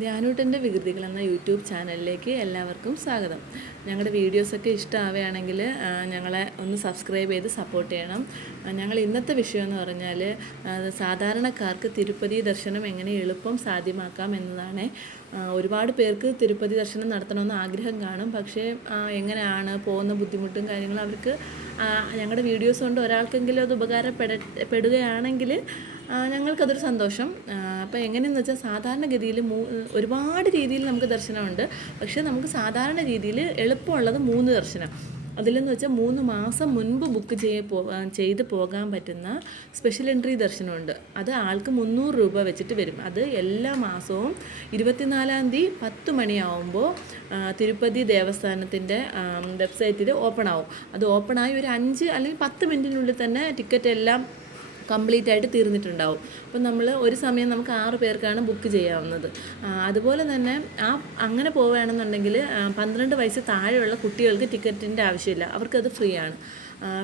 ധ്യാനൂട്ടൻ്റെ വികൃതികൾ എന്ന യൂട്യൂബ് ചാനലിലേക്ക് എല്ലാവർക്കും സ്വാഗതം. ഞങ്ങളുടെ വീഡിയോസൊക്കെ ഇഷ്ടമാവുകയാണെങ്കിൽ ഞങ്ങളെ ഒന്ന് സബ്സ്ക്രൈബ് ചെയ്ത് സപ്പോർട്ട് ചെയ്യണം. ഞങ്ങൾ ഇന്നത്തെ വിഷയം എന്ന് പറഞ്ഞാൽ സാധാരണക്കാർക്ക് തിരുപ്പതി ദർശനം എങ്ങനെ എളുപ്പം സാധ്യമാക്കാം എന്നതാണ്. ഒരുപാട് പേർക്ക് തിരുപ്പതി ദർശനം നടത്തണമെന്ന് ആഗ്രഹം കാണും. പക്ഷേ എങ്ങനെയാണ് പോകുന്ന ബുദ്ധിമുട്ടും കാര്യങ്ങളും അവർക്ക് ഞങ്ങളുടെ വീഡിയോസ് കൊണ്ട് ഒരാൾക്കെങ്കിലും അത് ഉപകാരപ്പെടുകയാണെങ്കിൽ ഞങ്ങൾക്കതൊരു സന്തോഷം. അപ്പോൾ എങ്ങനെയെന്ന് വെച്ചാൽ സാധാരണഗതിയിൽ ഒരുപാട് രീതിയിൽ നമുക്ക് ദർശനമുണ്ട്. പക്ഷേ നമുക്ക് സാധാരണ രീതിയിൽ എളുപ്പമുള്ളത് 3 ദർശനം. അതിലെന്ന് വെച്ചാൽ 3 മാസം മുൻപ് ബുക്ക് ചെയ്ത് പോകാൻ പറ്റുന്ന സ്പെഷ്യൽ എൻട്രി ദർശനമുണ്ട്. അത് ആൾക്ക് 300 രൂപ വെച്ചിട്ട് വരും. അത് എല്ലാ മാസവും 24-ാം തീയതി 10 മണിയാവുമ്പോൾ തിരുപ്പതി ദേവസ്ഥാനത്തിൻ്റെ വെബ്സൈറ്റിൽ ഓപ്പൺ ആവും. അത് ഓപ്പണായി ഒരു 5 അല്ലെങ്കിൽ 10 മിനിറ്റിനുള്ളിൽ തന്നെ ടിക്കറ്റ് എല്ലാം കംപ്ലീറ്റ് ആയിട്ട് തീർന്നിട്ടുണ്ടാവും. അപ്പം നമ്മൾ ഒരു സമയം നമുക്ക് 6 പേർക്കാണ് ബുക്ക് ചെയ്യാവുന്നത്. അതുപോലെ തന്നെ അങ്ങനെ പോവുകയാണെന്നുണ്ടെങ്കിൽ 12 വയസ്സ് താഴെയുള്ള കുട്ടികൾക്ക് ടിക്കറ്റിൻ്റെ ആവശ്യമില്ല, അവർക്കത് ഫ്രീ ആണ്.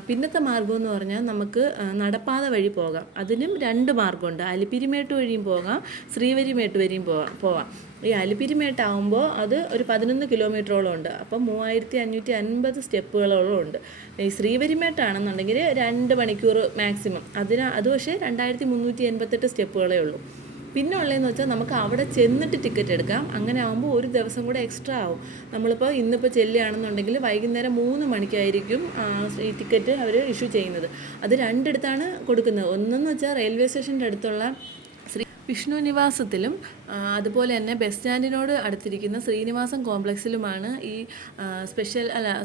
പിന്നത്തെ മാർഗ്ഗം എന്ന് പറഞ്ഞാൽ നമുക്ക് നടപ്പാത വഴി പോകാം. അതിനും 2 മാർഗ്ഗമുണ്ട്. അലിപ്പിരിമേട്ട് വഴിയും പോകാം, ശ്രീവരിമേട്ട് വഴിയും പോവാം. ഈ അലിപ്പിരിമേട്ടാവുമ്പോൾ അത് ഒരു 11 കിലോമീറ്ററോളം ഉണ്ട്. അപ്പം 3550 സ്റ്റെപ്പുകളോളം ഉണ്ട്. ഈ ശ്രീവരിമേട്ടാണെന്നുണ്ടെങ്കിൽ 2 മണിക്കൂർ മാക്സിമം. അത് പക്ഷേ 2388 സ്റ്റെപ്പുകളേ ഉള്ളൂ. പിന്നെ ഉള്ളതെന്ന് വെച്ചാൽ നമുക്ക് അവിടെ ചെന്നിട്ട് ടിക്കറ്റ് എടുക്കാം. അങ്ങനെ ആകുമ്പോൾ ഒരു ദിവസം കൂടെ എക്സ്ട്രാ ആവും. നമ്മളിപ്പോൾ ഇന്നിപ്പോൾ ചെല്ലുകയാണെന്നുണ്ടെങ്കിൽ വൈകുന്നേരം 3 മണിക്കായിരിക്കും ഈ ടിക്കറ്റ് അവർ ഇഷ്യൂ ചെയ്യുന്നത്. അത് 2 ഇടത്താണ് കൊടുക്കുന്നത്. ഒന്നെന്ന് വെച്ചാൽ റെയിൽവേ സ്റ്റേഷൻ്റെ അടുത്തുള്ള വിഷ്ണു നിവാസത്തിലും അതുപോലെ തന്നെ ബസ് സ്റ്റാൻഡിനോട് അടുത്തിരിക്കുന്ന ശ്രീനിവാസം കോംപ്ലക്സിലുമാണ് ഈ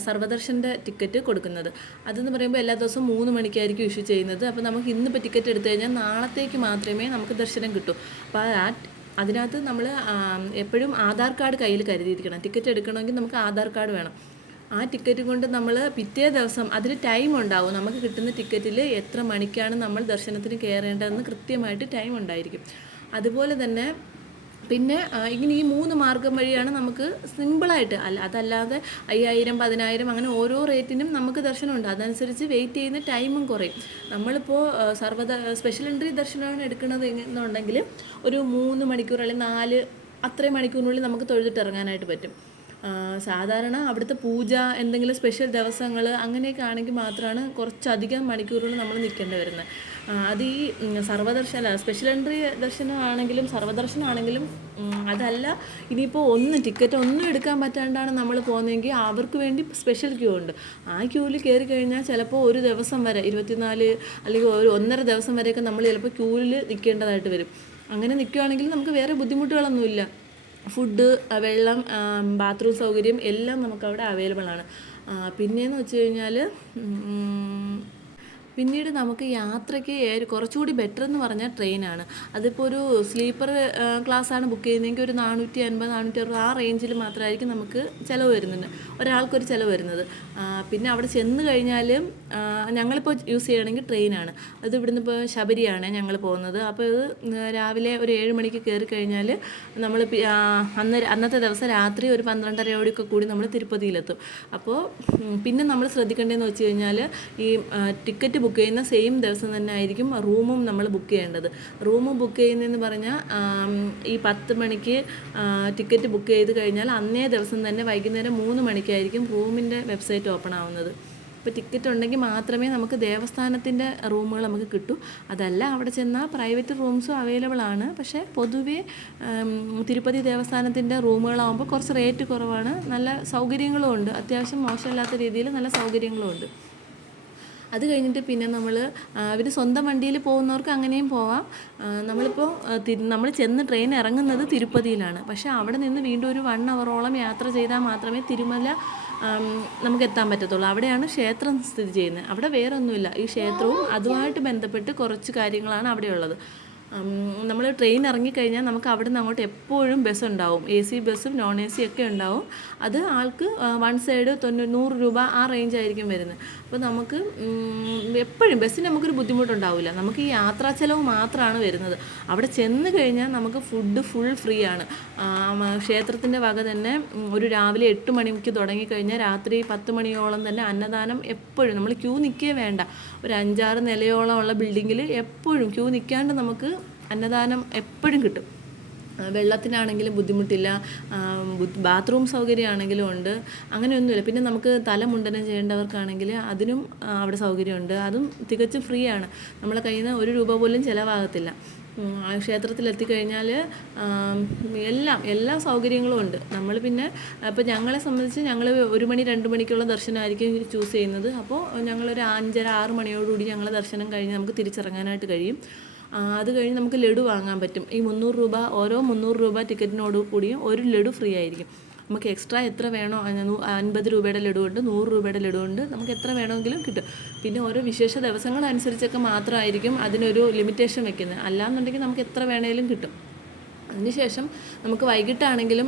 സർവദർശൻ്റെ ടിക്കറ്റ് കൊടുക്കുന്നത്. അതെന്ന് പറയുമ്പോൾ എല്ലാ ദിവസവും 3 മണിക്കായിരിക്കും ഇഷ്യൂ ചെയ്യുന്നത്. അപ്പോൾ നമുക്ക് ഇന്നിപ്പോൾ ടിക്കറ്റ് എടുത്തു കഴിഞ്ഞാൽ നാളത്തേക്ക് മാത്രമേ നമുക്ക് ദർശനം കിട്ടൂ. അപ്പോൾ അതിനകത്ത് നമ്മൾ എപ്പോഴും ആധാർ കാർഡ് കയ്യിൽ കരുതിയിരിക്കണം. ടിക്കറ്റ് എടുക്കണമെങ്കിൽ നമുക്ക് ആധാർ കാർഡ് വേണം. ആ ടിക്കറ്റ് കൊണ്ട് നമ്മൾ പിറ്റേ ദിവസം അതിൽ ടൈം ഉണ്ടാവും. നമുക്ക് കിട്ടുന്ന ടിക്കറ്റിൽ എത്ര മണിക്കാണ് നമ്മൾ ദർശനത്തിന് കയറേണ്ടതെന്ന് കൃത്യമായിട്ട് ടൈം ഉണ്ടായിരിക്കും. അതുപോലെ തന്നെ പിന്നെ ഇങ്ങനെ ഈ 3 മാർഗ്ഗം വഴിയാണ് നമുക്ക് സിമ്പിളായിട്ട് അതല്ലാതെ 5000, 10000 അങ്ങനെ ഓരോ റേറ്റിനും നമുക്ക് ദർശനമുണ്ട്. അതനുസരിച്ച് വെയിറ്റ് ചെയ്യുന്ന ടൈമും കുറയും. നമ്മളിപ്പോൾ സ്പെഷ്യൽ എൻട്രി ദർശനമാണ് എടുക്കുന്നത് എന്നുണ്ടെങ്കിൽ ഒരു 3 മണിക്കൂർ അല്ലെങ്കിൽ 4 അത്രയും മണിക്കൂറിനുള്ളിൽ നമുക്ക് തൊഴുതിട്ട് ഇറങ്ങാനായിട്ട് പറ്റും. സാധാരണ അവിടുത്തെ പൂജ എന്തെങ്കിലും സ്പെഷ്യൽ ദിവസങ്ങൾ അങ്ങനെയൊക്കെ ആണെങ്കിൽ മാത്രമാണ് കുറച്ചധികം മണിക്കൂറുകൾ നമ്മൾ നിൽക്കേണ്ടി വരുന്നത്. അത് ഈ സ്പെഷ്യൽ എൻട്രി ദർശനമാണെങ്കിലും സർവ്വദർശനമാണെങ്കിലും അതല്ല, ഇനിയിപ്പോൾ ടിക്കറ്റ് ഒന്നും എടുക്കാൻ പറ്റാണ്ടാണ് നമ്മൾ പോകുന്നതെങ്കിൽ അവർക്ക് വേണ്ടി സ്പെഷ്യൽ ക്യൂ ഉണ്ട്. ആ ക്യൂവിൽ കയറി കഴിഞ്ഞാൽ ചിലപ്പോൾ ഒരു ദിവസം വരെ 24 അല്ലെങ്കിൽ ഒരു 1.5 ദിവസം വരെയൊക്കെ നമ്മൾ ചിലപ്പോൾ ക്യൂവിൽ നിൽക്കേണ്ടതായിട്ട് വരും. അങ്ങനെ നിൽക്കുകയാണെങ്കിൽ നമുക്ക് വേറെ ബുദ്ധിമുട്ടുകളൊന്നുമില്ല. ഫുഡ്, വെള്ളം, ബാത്റൂം സൗകര്യം എല്ലാം നമുക്കവിടെ അവൈലബിൾ ആണ്. പിന്നെയെന്ന് വെച്ച് കഴിഞ്ഞാൽ പിന്നീട് നമുക്ക് യാത്രയ്ക്ക് കുറച്ചുകൂടി ബെറ്റർ എന്ന് പറഞ്ഞാൽ ട്രെയിനാണ്. അതിപ്പോൾ ഒരു സ്ലീപ്പർ ക്ലാസ്സാണ് ബുക്ക് ചെയ്യുന്നതെങ്കിൽ ഒരു 450, 460 ആ റേഞ്ചിൽ മാത്രമായിരിക്കും നമുക്ക് ചിലവ് വരുന്നുണ്ട്, ഒരാൾക്കൊരു ചിലവ് വരുന്നത്. പിന്നെ അവിടെ ചെന്ന് കഴിഞ്ഞാൽ ഞങ്ങളിപ്പോൾ യൂസ് ചെയ്യുകയാണെങ്കിൽ ട്രെയിനാണ്. അത് ഇവിടുന്ന് ഇപ്പോൾ ശബരിയാണ് ഞങ്ങൾ പോകുന്നത്. അപ്പോൾ ഇത് രാവിലെ ഒരു 7 മണിക്ക് കയറി കഴിഞ്ഞാൽ നമ്മൾ അന്നത്തെ ദിവസം രാത്രി ഒരു 12:30 കൂടി നമ്മൾ തിരുപ്പതിയിലെത്തും. അപ്പോൾ പിന്നെ നമ്മൾ ശ്രദ്ധിക്കേണ്ടതെന്ന് വെച്ച് കഴിഞ്ഞാൽ ഈ ടിക്കറ്റ് ബുക്ക് ചെയ്യുന്ന സെയിം ദിവസം തന്നെ ആയിരിക്കും റൂമും നമ്മൾ ബുക്ക് ചെയ്യേണ്ടത്. റൂം ബുക്ക് ചെയ്യുന്നതെന്ന് പറഞ്ഞാൽ ഈ 10 മണിക്ക് ടിക്കറ്റ് ബുക്ക് ചെയ്ത് കഴിഞ്ഞാൽ അന്നേ ദിവസം തന്നെ വൈകുന്നേരം 3 മണിക്കായിരിക്കും റൂമിൻ്റെ വെബ്സൈറ്റ് ഓപ്പൺ ആവുന്നത്. ഇപ്പോൾ ടിക്കറ്റ് ഉണ്ടെങ്കിൽ മാത്രമേ നമുക്ക് ദേവസ്ഥാനത്തിൻ്റെ റൂമുകൾ നമുക്ക് കിട്ടൂ. അതല്ല അവിടെ ചെന്നാൽ പ്രൈവറ്റ് റൂംസും അവൈലബിൾ ആണ്. പക്ഷേ പൊതുവേ തിരുപ്പതി ദേവസ്ഥാനത്തിൻ്റെ റൂമുകളാകുമ്പോൾ കുറച്ച് റേറ്റ് കുറവാണ്, നല്ല സൗകര്യങ്ങളും ഉണ്ട്. അത്യാവശ്യം മോശമില്ലാത്ത രീതിയിൽ നല്ല സൗകര്യങ്ങളും ഉണ്ട്. അത് കഴിഞ്ഞിട്ട് പിന്നെ അവർ സ്വന്തം വണ്ടിയിൽ പോകുന്നവർക്ക് അങ്ങനെയും പോവാം. നമ്മൾ ചെന്ന് ട്രെയിൻ ഇറങ്ങുന്നത് തിരുപ്പതിയിലാണ്. പക്ഷേ അവിടെ നിന്ന് വീണ്ടും ഒരു 1 അവറോളം യാത്ര ചെയ്താൽ മാത്രമേ തിരുമല നമുക്ക് എത്താൻ പറ്റത്തുള്ളൂ. അവിടെയാണ് ക്ഷേത്രം സ്ഥിതി ചെയ്യുന്നത്. അവിടെ വേറെ ഒന്നുമില്ല. ഈ ക്ഷേത്രവും അതുമായിട്ട് ബന്ധപ്പെട്ട് കുറച്ച് കാര്യങ്ങളാണ് അവിടെയുള്ളത്. നമ്മൾ ട്രെയിൻ ഇറങ്ങിക്കഴിഞ്ഞാൽ നമുക്ക് അവിടെ നിന്ന് അങ്ങോട്ട് എപ്പോഴും ബസ് ഉണ്ടാവും. AC ബസ്സും non-AC ഒക്കെ ഉണ്ടാവും. അത് ആൾക്ക് 1 സൈഡ് 100 രൂപ ആ റേഞ്ച് ആയിരിക്കും വരുന്നത്. അപ്പോൾ നമുക്ക് എപ്പോഴും ബസ്സിന് നമുക്കൊരു ബുദ്ധിമുട്ടുണ്ടാവില്ല. നമുക്ക് ഈ യാത്രാ ചിലവ് മാത്രമാണ് വരുന്നത്. അവിടെ ചെന്ന് കഴിഞ്ഞാൽ നമുക്ക് ഫുഡ് ഫുൾ ഫ്രീ ആണ്. ക്ഷേത്രത്തിൻ്റെ വക തന്നെ ഒരു രാവിലെ 8 മണിക്ക് തുടങ്ങിക്കഴിഞ്ഞാൽ രാത്രി 10 മണിയോളം തന്നെ അന്നദാനം എപ്പോഴും നമ്മൾ ക്യൂ നിൽക്കേ വേണ്ട. ഒരു 5-6 നിലയോളം ഉള്ള ബിൽഡിങ്ങിൽ എപ്പോഴും ക്യൂ നിൽക്കാണ്ട് നമുക്ക് അന്നദാനം എപ്പോഴും കിട്ടും. വെള്ളത്തിനാണെങ്കിലും ബുദ്ധിമുട്ടില്ല, ബാത്റൂം സൗകര്യമാണെങ്കിലും ഉണ്ട്, അങ്ങനെയൊന്നുമില്ല. പിന്നെ നമുക്ക് തല മുണ്ടനം ചെയ്യേണ്ടവർക്കാണെങ്കിൽ അതിനും അവിടെ സൗകര്യമുണ്ട്, അതും തികച്ചും ഫ്രീ ആണ്. നമ്മളെ കയ്യിൽ നിന്ന് 1 രൂപ പോലും ചിലവാകത്തില്ല. ക്ഷേത്രത്തിലെത്തിക്കഴിഞ്ഞാൽ എല്ലാ സൗകര്യങ്ങളും ഉണ്ട്. നമ്മൾ പിന്നെ ഇപ്പോൾ ഞങ്ങളെ സംബന്ധിച്ച് ഞങ്ങൾ 1 മണി 2 മണിക്കുള്ള ദർശനമായിരിക്കും ചൂസ് ചെയ്യുന്നത്. അപ്പോൾ ഞങ്ങളൊരു 5:30-6 മണിയോടുകൂടി ഞങ്ങൾ ദർശനം കഴിഞ്ഞ് നമുക്ക് തിരിച്ചിറങ്ങാനായിട്ട് കഴിയും. അത് കഴിഞ്ഞ് നമുക്ക് ലഡു വാങ്ങാൻ പറ്റും. ഈ 300 രൂപ, ഓരോ 300 രൂപ ടിക്കറ്റിനോട് കൂടിയും ഒരു ലഡു ഫ്രീ ആയിരിക്കും. നമുക്ക് എക്സ്ട്രാ എത്ര വേണോ, 50 രൂപയുടെ ലഡു ഉണ്ട്, 100 രൂപയുടെ ലഡു ഉണ്ട്, നമുക്ക് എത്ര വേണമെങ്കിലും കിട്ടും. പിന്നെ ഓരോ വിശേഷ ദിവസങ്ങളനുസരിച്ചൊക്കെ മാത്രമായിരിക്കും അതിനൊരു ലിമിറ്റേഷൻ വെക്കുന്നത്. അല്ലാന്നുണ്ടെങ്കിൽ നമുക്ക് എത്ര വേണേലും കിട്ടും. അതിനുശേഷം നമുക്ക് വൈകിട്ടാണെങ്കിലും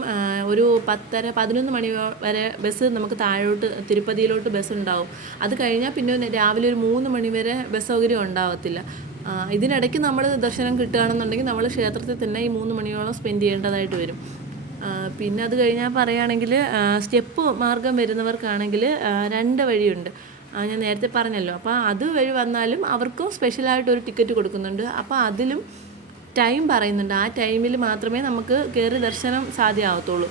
ഒരു 10:30-11 മണി വരെ ബസ് നമുക്ക് താഴോട്ട് തിരുപ്പതിയിലോട്ട് ബസ് ഉണ്ടാവും. അത് കഴിഞ്ഞാൽ പിന്നെ രാവിലെ ഒരു 3 മണി വരെ ബസ് സൗകര്യം ഉണ്ടാവത്തില്ല. ഇതിനിടയ്ക്ക് നമ്മൾ ദർശനം കിട്ടുകയാണെന്നുണ്ടെങ്കിൽ നമ്മൾ ക്ഷേത്രത്തിൽ തന്നെ ഈ 3 മണിയോളം സ്പെൻഡ് ചെയ്യേണ്ടതായിട്ട് വരും. പിന്നെ അത് കഴിഞ്ഞാൽ പറയുകയാണെങ്കിൽ സ്റ്റെപ്പ് മാർഗം വരുന്നവർക്കാണെങ്കിൽ 2 വഴിയുണ്ട്. ഞാൻ നേരത്തെ പറഞ്ഞല്ലോ. അപ്പോൾ അത് വഴി വന്നാലും അവർക്കും സ്പെഷ്യലായിട്ടൊരു ടിക്കറ്റ് കൊടുക്കുന്നുണ്ട്. അപ്പോൾ അതിലും ടൈം പറയുന്നുണ്ട്. ആ ടൈമിൽ മാത്രമേ നമുക്ക് കയറി ദർശനം സാധ്യമാകത്തുള്ളൂ.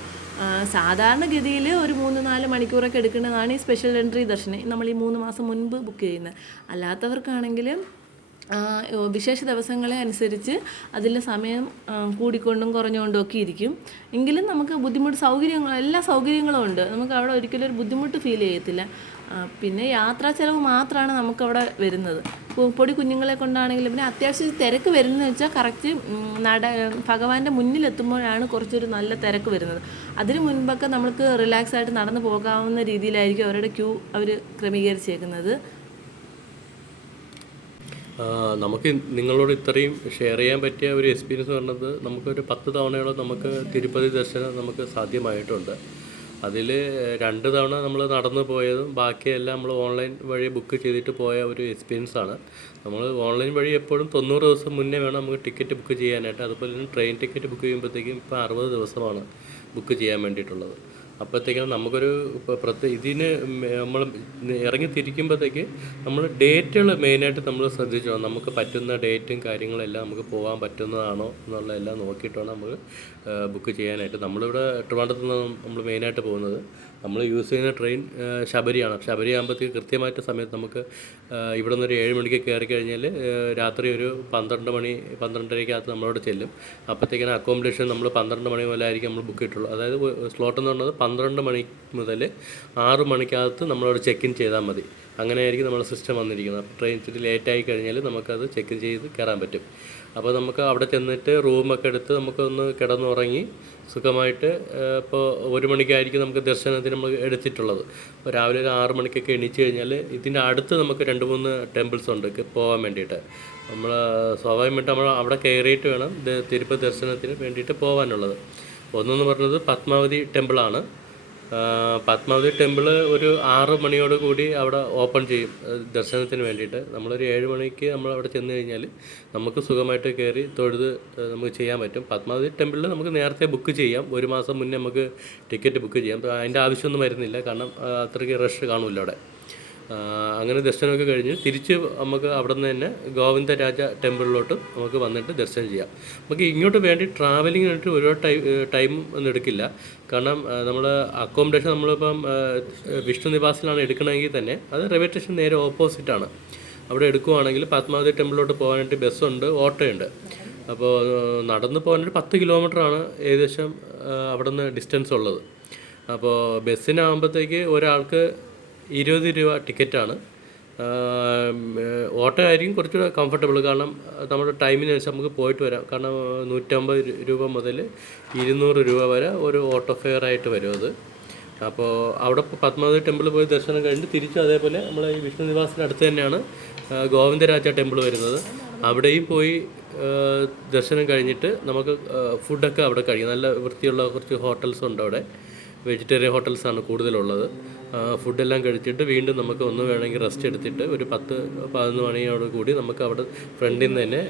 സാധാരണഗതിയിൽ ഒരു 3-4 മണിക്കൂറൊക്കെ എടുക്കുന്നതാണ് ഈ സ്പെഷ്യൽ എൻട്രി ദർശനം, നമ്മൾ ഈ 3 മാസം മുൻപ് ബുക്ക് ചെയ്യുന്നത്. അല്ലാത്തവർക്കാണെങ്കിൽ വിശേഷ ദിവസങ്ങളെ അനുസരിച്ച് അതിൽ സമയം കൂടിക്കൊണ്ടും കുറഞ്ഞുകൊണ്ടും ഒക്കെ ഇരിക്കും. എങ്കിലും നമുക്ക് എല്ലാ സൗകര്യങ്ങളും ഉണ്ട്. നമുക്ക് അവിടെ ഒരിക്കലും ഒരു ബുദ്ധിമുട്ട് ഫീൽ ചെയ്യത്തില്ല. പിന്നെ യാത്രാ ചിലവ് മാത്രമാണ് നമുക്കവിടെ വരുന്നത്. പൊടി കുഞ്ഞുങ്ങളെ കൊണ്ടാണെങ്കിലും പിന്നെ അത്യാവശ്യം തിരക്ക് വരുന്നതെന്ന് വെച്ചാൽ കറക്റ്റ് ഭഗവാന്റെ മുന്നിലെത്തുമ്പോഴാണ് കുറച്ചൊരു നല്ല തിരക്ക് വരുന്നത്. അതിന് മുൻപൊക്കെ നമുക്ക് റിലാക്സ് ആയിട്ട് നടന്നു പോകാവുന്ന രീതിയിലായിരിക്കും അവരുടെ ക്യൂ അവർ ക്രമീകരിച്ചേക്കുന്നത്. നമുക്ക് നിങ്ങളോട് ഇത്രയും ഷെയർ ചെയ്യാൻ പറ്റിയ ഒരു എക്സ്പീരിയൻസ് പറഞ്ഞത്, നമുക്കൊരു 10 തവണയോളം നമുക്ക് തിരുപ്പതി ദർശനം നമുക്ക് സാധ്യമായിട്ടുണ്ട്. അതിൽ 2 തവണ നമ്മൾ നടന്നു പോയതും ബാക്കിയെല്ലാം നമ്മൾ ഓൺലൈൻ വഴി ബുക്ക് ചെയ്തിട്ട് പോയ ഒരു എക്സ്പീരിയൻസാണ്. നമ്മൾ ഓൺലൈൻ വഴി എപ്പോഴും 90 ദിവസം മുന്നേ വേണം നമുക്ക് ടിക്കറ്റ് ബുക്ക് ചെയ്യാനായിട്ട്. അതുപോലെ തന്നെ ട്രെയിൻ ടിക്കറ്റ് ബുക്ക് ചെയ്യുമ്പോഴത്തേക്കും ഇപ്പോൾ 60 ദിവസമാണ് ബുക്ക് ചെയ്യാൻ വേണ്ടിയിട്ടുള്ളത്. അപ്പോഴത്തേക്കും നമുക്കൊരു ഇതിന് നമ്മൾ ഇറങ്ങി തിരിക്കുമ്പോഴത്തേക്ക് നമ്മൾ ഡേറ്റുകൾ മെയിനായിട്ട് നമ്മൾ ശ്രദ്ധിച്ചോ, നമുക്ക് പറ്റുന്ന ഡേറ്റും കാര്യങ്ങളെല്ലാം നമുക്ക് പോകാൻ പറ്റുന്നതാണോ എന്നുള്ള എല്ലാം നോക്കിയിട്ട് വേണം നമുക്ക് ബുക്ക് ചെയ്യാനായിട്ട്. നമ്മളിവിടെ ട്രിവാൻഡ്രത്ത് നിന്ന് നമ്മൾ മെയിനായിട്ട് പോകുന്നത്, നമ്മൾ യൂസ് ചെയ്യുന്ന ട്രെയിൻ ശബരിയാണ്. ശബരി ആകുമ്പോഴത്തേക്ക് കൃത്യമായിട്ട് സമയത്ത് നമുക്ക് ഇവിടെ നിന്നൊരു 7 മണിക്ക് കയറി കഴിഞ്ഞാൽ രാത്രി ഒരു 12 മണി 12:30 നമ്മളവിടെ ചെല്ലും. അപ്പോഴത്തേക്കിന് അക്കോമഡേഷൻ നമ്മൾ 12 മണി മുതൽ ആയിരിക്കും നമ്മൾ ബുക്ക് ചെയ്തിട്ടുള്ളൂ. അതായത് സ്ലോട്ട് എന്ന് പറയുന്നത് 12 മണി മുതൽ 6 മണിക്കകത്ത് നമ്മളവിടെ ചെക്ക് ഇൻ ചെയ്താൽ മതി. അങ്ങനെയായിരിക്കും നമ്മുടെ സിസ്റ്റം വന്നിരിക്കുന്നത്. അപ്പോൾ ട്രെയിൻ ഇച്ചിരി ലേറ്റായി കഴിഞ്ഞാൽ നമുക്കത് ചെക്ക് ഇൻ ചെയ്ത് കയറാൻ പറ്റും. അപ്പോൾ നമുക്ക് അവിടെ ചെന്നിട്ട് റൂമൊക്കെ എടുത്ത് നമുക്കൊന്ന് കിടന്നുറങ്ങി സുഖമായിട്ട് ഇപ്പോൾ 1 മണിക്കായിരിക്കും നമുക്ക് ദർശനത്തിന് നമ്മൾ എടുത്തിട്ടുള്ളത്. അപ്പോൾ രാവിലെ ഒരു 6 മണിക്കൊക്കെ എണീച്ച് കഴിഞ്ഞാൽ ഇതിൻ്റെ അടുത്ത് നമുക്ക് 2-3 ടെമ്പിൾസ് ഉണ്ട് പോകാൻ വേണ്ടിയിട്ട്. നമ്മൾ സ്വാഭാവികമായിട്ട് നമ്മൾ അവിടെ കയറിയിട്ട് വേണം തിരുപ്പതി ദർശനത്തിന് വേണ്ടിയിട്ട് പോകാനുള്ളത്. ഒന്നെന്ന് പറഞ്ഞത് പത്മാവതി ടെമ്പിളാണ്. പത്മാവതി ടെമ്പിൾ ഒരു 6 മണിയോട് കൂടി അവിടെ ഓപ്പൺ ചെയ്യും ദർശനത്തിന് വേണ്ടിയിട്ട്. നമ്മളൊരു 7 മണിക്ക് നമ്മൾ അവിടെ ചെന്ന് കഴിഞ്ഞാൽ നമുക്ക് സുഖമായിട്ട് കയറി തൊഴുത് നമുക്ക് ചെയ്യാൻ പറ്റും. പത്മാവതി ടെമ്പിളിൽ നമുക്ക് നേരത്തെ ബുക്ക് ചെയ്യാം. 1 മാസം മുന്നേ നമുക്ക് ടിക്കറ്റ് ബുക്ക് ചെയ്യാം. അതിൻ്റെ ആവശ്യമൊന്നും വരുന്നില്ല, കാരണം അത്രയ്ക്ക് റഷ് കാണില്ല അവിടെ. അങ്ങനെ ദർശനമൊക്കെ കഴിഞ്ഞ് തിരിച്ച് നമുക്ക് അവിടെ നിന്ന് തന്നെ ഗോവിന്ദരാജ ടെമ്പിളിലോട്ട് നമുക്ക് വന്നിട്ട് ദർശനം ചെയ്യാം. നമുക്ക് ഇങ്ങോട്ട് വേണ്ടി ട്രാവലിങ്ങിനായിട്ട് ഒരുപാട് ടൈം ഒന്നും എടുക്കില്ല. കാരണം നമ്മൾ അക്കോമഡേഷൻ നമ്മളിപ്പം വിഷ്ണു നിവാസിലാണ് എടുക്കണമെങ്കിൽ തന്നെ അത് റെയിൽവേ സ്റ്റേഷൻ നേരെ ഓപ്പോസിറ്റാണ്. അവിടെ എടുക്കുവാണെങ്കിൽ പത്മാവതി ടെമ്പിളിലോട്ട് പോകാനായിട്ട് ബസ്സുണ്ട്, ഓട്ടോയുണ്ട്. അപ്പോൾ നടന്ന് പോകാനായിട്ട് 10 കിലോമീറ്ററാണ് ഏകദേശം അവിടെ നിന്ന് ഡിസ്റ്റൻസ് ഉള്ളത്. അപ്പോൾ ബസ്സിനാകുമ്പോഴത്തേക്ക് ഒരാൾക്ക് 20 രൂപ ടിക്കറ്റാണ്. ഓട്ടോ ആയിരിക്കും കുറച്ചുകൂടെ കംഫർട്ടബിൾ, കാരണം നമ്മുടെ ടൈമിനനുസരിച്ച് നമുക്ക് പോയിട്ട് വരാം. കാരണം 150 രൂപ മുതൽ 200 രൂപ വരെ ഒരു ഓട്ടോ ഫെയർ ആയിട്ട് വരും അത്. അപ്പോൾ അവിടെ പത്മാവതി ടെമ്പിളിൽ പോയി ദർശനം കഴിഞ്ഞിട്ട് തിരിച്ച് അതേപോലെ നമ്മൾ ഈ വിഷ്ണു നിവാസിൻ്റെ അടുത്ത് തന്നെയാണ് ഗോവിന്ദരാജ ടെമ്പിൾ വരുന്നത്. അവിടെയും പോയി ദർശനം കഴിഞ്ഞിട്ട് നമുക്ക് ഫുഡൊക്കെ അവിടെ കഴിയും. നല്ല വൃത്തിയുള്ള കുറച്ച് ഹോട്ടൽസ് ഉണ്ട് അവിടെ, വെജിറ്റേറിയൻ ഹോട്ടൽസാണ് കൂടുതലുള്ളത്. ഫുഡെല്ലാം കഴിച്ചിട്ട് വീണ്ടും നമുക്ക് ഒന്ന് വേണമെങ്കിൽ റെസ്റ്റ് എടുത്തിട്ട് ഒരു 10-11 മണിയോട് കൂടി നമുക്ക് അവിടെ ഫ്രണ്ടിൽ നിന്ന് തന്നെ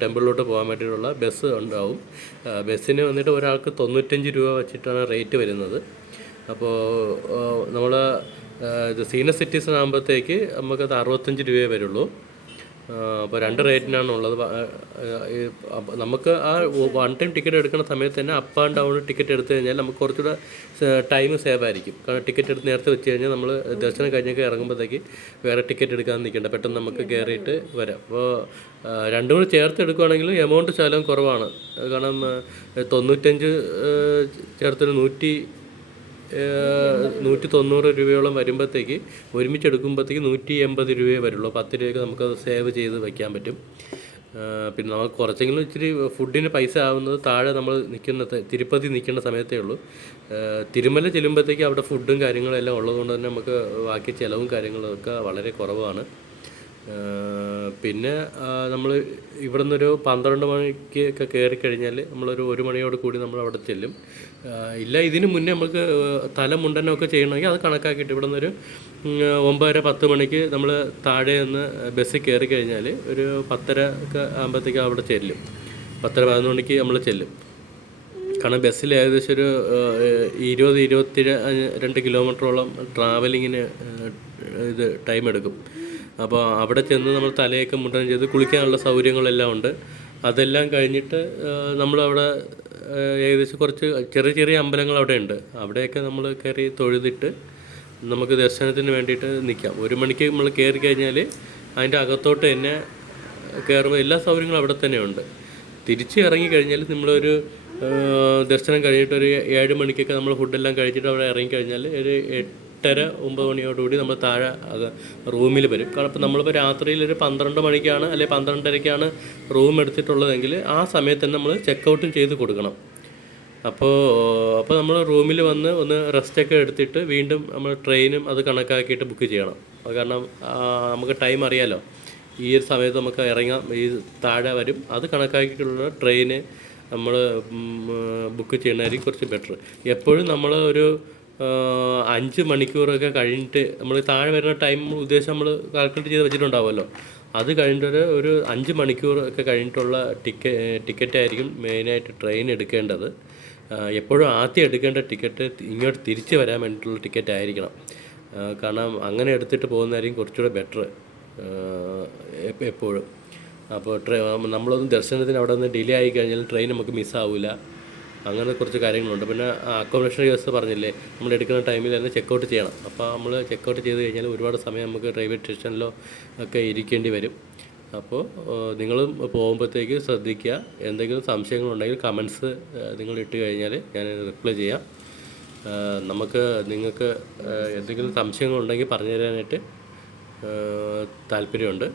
ടെമ്പിളിലോട്ട് പോകാൻ വേണ്ടിയിട്ടുള്ള ബസ് ഉണ്ടാവും. ബസ്സിന് വന്നിട്ട് ഒരാൾക്ക് 95 രൂപ വെച്ചിട്ടാണ് റേറ്റ് വരുന്നത്. അപ്പോൾ നമ്മൾ ഇത് സീനിയർ സിറ്റിസൺ ആകുമ്പോഴത്തേക്ക് നമുക്കത് 65 രൂപയേ വരുള്ളൂ. അപ്പോൾ 2 റേറ്റിനാണുള്ളത്. നമുക്ക് ആ വൺ ടൈം ടിക്കറ്റ് എടുക്കുന്ന സമയത്ത് തന്നെ അപ്പ് ആൻഡ് ഡൗൺ ടിക്കറ്റ് എടുത്തു കഴിഞ്ഞാൽ നമുക്ക് കുറച്ചുകൂടെ ടൈം സേവ് ആയിരിക്കും. കാരണം ടിക്കറ്റ് എടുത്ത് നേരത്തെ വെച്ച് കഴിഞ്ഞാൽ നമ്മൾ ദർശനം കഴിഞ്ഞൊക്കെ ഇറങ്ങുമ്പോഴത്തേക്ക് വേറെ ടിക്കറ്റ് എടുക്കാൻ നിൽക്കേണ്ട, പെട്ടെന്ന് നമുക്ക് കയറിയിട്ട് വരാം. അപ്പോൾ രണ്ടും കൂടി ചേർത്ത് എടുക്കുകയാണെങ്കിൽ എമൗണ്ട് ശകലം കുറവാണ്. കാരണം 95 ചേർത്തൊരു 190 രൂപയോളം വരുമ്പോഴത്തേക്ക് ഒരുമിച്ച് എടുക്കുമ്പോഴത്തേക്ക് 180 രൂപയെ വരുള്ളൂ. 10 രൂപയ്ക്ക് നമുക്കത് സേവ് ചെയ്ത് വയ്ക്കാൻ പറ്റും. പിന്നെ നമുക്ക് കുറച്ചെങ്കിലും ഇച്ചിരി ഫുഡിന് പൈസ ആവുന്നത് താഴെ നമ്മൾ തിരുപ്പതി നിൽക്കേണ്ട സമയത്തേ ഉള്ളൂ. തിരുമല ചെല്ലുമ്പോഴത്തേക്ക് അവിടെ ഫുഡും കാര്യങ്ങളും എല്ലാം ഉള്ളതുകൊണ്ട് തന്നെ നമുക്ക് ബാക്കി ചിലവും കാര്യങ്ങളൊക്കെ വളരെ കുറവാണ്. പിന്നെ നമ്മൾ ഇവിടെ നിന്നൊരു 12 മണിക്കൊക്കെ കയറിക്കഴിഞ്ഞാൽ നമ്മളൊരു 1 മണിയോട് കൂടി നമ്മൾ അവിടെ ചെല്ലും. ഇല്ല ഇതിന് മുന്നേ നമുക്ക് തല മുണ്ടനമൊക്കെ ചെയ്യണമെങ്കിൽ അത് കണക്കാക്കിയിട്ട് ഇവിടെ നിന്നൊരു 9:30-10 മണിക്ക് നമ്മൾ താഴെ നിന്ന് ബസ്സിൽ കയറി കഴിഞ്ഞാൽ ഒരു 10:30 ഒക്കെ ആകുമ്പോഴത്തേക്ക് അവിടെ ചെല്ലും. 10:30-11 മണിക്ക് നമ്മൾ ചെല്ലും. കാരണം ബസ്സിൽ ഏകദേശം ഒരു 20-22 കിലോമീറ്ററോളം ട്രാവലിങ്ങിന് ഇത് ടൈം എടുക്കും. അപ്പോൾ അവിടെ ചെന്ന് നമ്മൾ തലയൊക്കെ മുണ്ടനം ചെയ്ത് കുളിക്കാനുള്ള സൗകര്യങ്ങളെല്ലാം ഉണ്ട്. അതെല്ലാം കഴിഞ്ഞിട്ട് നമ്മളവിടെ ഏകദേശം കുറച്ച് ചെറിയ ചെറിയ അമ്പലങ്ങൾ അവിടെ ഉണ്ട്. അവിടെയൊക്കെ നമ്മൾ കയറി തൊഴുതിട്ട് നമുക്ക് ദർശനത്തിന് വേണ്ടിയിട്ട് നിൽക്കാം. 1 മണിക്ക് നമ്മൾ കയറി കഴിഞ്ഞാൽ അതിൻ്റെ അകത്തോട്ട് തന്നെ കയറുമ്പോൾ എല്ലാ സൗകര്യങ്ങളും അവിടെ തന്നെ ഉണ്ട്. തിരിച്ച് ഇറങ്ങിക്കഴിഞ്ഞാൽ നമ്മളൊരു ദർശനം കഴിഞ്ഞിട്ടൊരു 7 മണിക്കൊക്കെ നമ്മൾ ഫുഡെല്ലാം കഴിച്ചിട്ട് അവിടെ ഇറങ്ങിക്കഴിഞ്ഞാൽ ഒരു 8:30-9 മണിയോടുകൂടി നമ്മൾ താഴെ റൂമിൽ വരും. കാരണം ഇപ്പം നമ്മളിപ്പോൾ രാത്രിയിൽ ഒരു 12 മണിക്കാണ് അല്ലെങ്കിൽ 12:30-ക്കാണ് റൂം എടുത്തിട്ടുള്ളതെങ്കിൽ ആ സമയത്ത് തന്നെ നമ്മൾ ചെക്കൗട്ടും ചെയ്ത് കൊടുക്കണം. അപ്പോൾ നമ്മൾ റൂമിൽ വന്ന് ഒന്ന് റെസ്റ്റൊക്കെ എടുത്തിട്ട് വീണ്ടും നമ്മൾ ട്രെയിനും അത് കണക്കാക്കിയിട്ട് ബുക്ക് ചെയ്യണം. അത് കാരണം നമുക്ക് ടൈം അറിയാമല്ലോ, ഈ ഒരു സമയത്ത് നമുക്ക് ഇറങ്ങാം, ഈ താഴെ വരും. അത് കണക്കാക്കിയിട്ടുള്ള ട്രെയിന് നമ്മൾ ബുക്ക് ചെയ്യണമായിരിക്കും കുറച്ച് ബെറ്റർ. എപ്പോഴും നമ്മൾ ഒരു 5 മണിക്കൂറൊക്കെ കഴിഞ്ഞിട്ട് നമ്മൾ താഴെ വരുന്ന ടൈം ഉദ്ദേശം നമ്മൾ കാൽക്കുലേറ്റ് ചെയ്ത് വെച്ചിട്ടുണ്ടാവുമല്ലോ, അത് കഴിഞ്ഞിട്ട് ഒരു 5 മണിക്കൂർ ഒക്കെ കഴിഞ്ഞിട്ടുള്ള ടിക്കറ്റായിരിക്കും മെയിനായിട്ട് ട്രെയിൻ എടുക്കേണ്ടത്. എപ്പോഴും ആദ്യം എടുക്കേണ്ട ടിക്കറ്റ് ഇങ്ങോട്ട് തിരിച്ച് വരാൻ വേണ്ടിയിട്ടുള്ള ടിക്കറ്റ് ആയിരിക്കണം. കാരണം അങ്ങനെ എടുത്തിട്ട് പോകുന്നതായിരിക്കും കുറച്ചുകൂടെ ബെറ്റർ എപ്പോഴും. അപ്പോൾ നമ്മളൊന്ന് ദർശനത്തിന് അവിടെ നിന്ന് ഡിലേ ആയി കഴിഞ്ഞാൽ ട്രെയിൻ നമുക്ക് മിസ്സാവില്ല. അങ്ങനെ കുറച്ച് കാര്യങ്ങളുണ്ട്. പിന്നെ അക്കോമഡേഷൻ കേസ് പറഞ്ഞില്ലേ, നമ്മൾ എടുക്കുന്ന ടൈമിൽ തന്നെ ചെക്കൗട്ട് ചെയ്യണം. അപ്പോൾ നമ്മൾ ചെക്കൗട്ട് ചെയ്ത് കഴിഞ്ഞാൽ ഒരുപാട് സമയം നമുക്ക് റെയിൽവേ സ്റ്റേഷനിലോ ഒക്കെ ഇരിക്കേണ്ടി വരും. അപ്പോൾ നിങ്ങളും പോകുമ്പോഴത്തേക്ക് ശ്രദ്ധിക്കുക. എന്തെങ്കിലും സംശയങ്ങളുണ്ടെങ്കിൽ കമൻസ് നിങ്ങൾ ഇട്ട് കഴിഞ്ഞാൽ ഞാൻ റിപ്ലൈ ചെയ്യാം. നിങ്ങൾക്ക് എന്തെങ്കിലും സംശയങ്ങളുണ്ടെങ്കിൽ പറഞ്ഞു തരാനായിട്ട് താല്പര്യമുണ്ട്.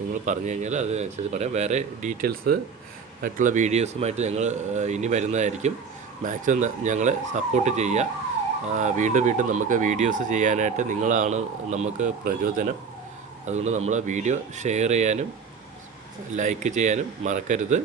നിങ്ങൾ പറഞ്ഞു കഴിഞ്ഞാൽ അതിനനുസരിച്ച് പറയാം. വേറെ ഡീറ്റെയിൽസ് ആയിട്ടുള്ള വീഡിയോസുമായിട്ട് ഞങ്ങൾ ഇനി വരുന്നതായിരിക്കും. മാക്സിമം ഞങ്ങളെ സപ്പോർട്ട് ചെയ്യുക. വീണ്ടും നമുക്ക് വീഡിയോസ് ചെയ്യാനായിട്ട് നിങ്ങളാണ് നമുക്ക് പ്രചോദനം. അതുകൊണ്ട് നമ്മൾ വീഡിയോ ഷെയർ ചെയ്യാനും ലൈക്ക് ചെയ്യാനും മറക്കരുത്.